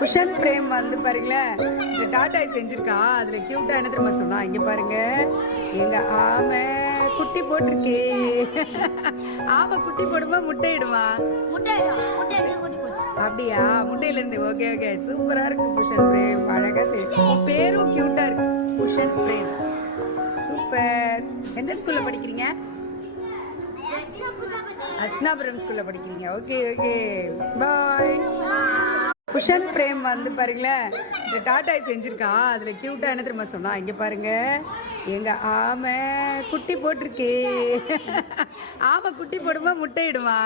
Cushion frame வந்து பாருங்களேன், இந்த டாட்டாய் செஞ்சிருக்கா. அதுல கியூட்டா என்ன தெரியுமா சொன்னா, இங்க பாருங்க, எங்க ஆமை குட்டி போட்டிருக்கே. ஆமை குட்டி போடுமா முட்டையிடுமா? அப்படியா? முட்டையில இருந்து. ஓகே ஓகே, சூப்பரா இருக்கு குஷன் பிரேம், அழகா செய்யும். பேரும் கியூட்டா இருக்கு, குஷன் பிரேம். சூப்பர். எந்த ஸ்கூல்ல படிக்கிறீங்க? அஸ்னாபுரம் ஸ்கூல்ல படிக்கிறீங்க. ஓகே ஓகே, பாய். குஷன் பிரேம் வந்து பாருங்களேன், இந்த டாட்டாய் செஞ்சிருக்கா. அதுல கியூட்டா என்ன தெரியுமா சொன்னா, இங்க பாருங்க, எங்க ஆமை குட்டி போட்டிருக்கே. ஆமை குட்டி போடுமா முட்டையிடுமா?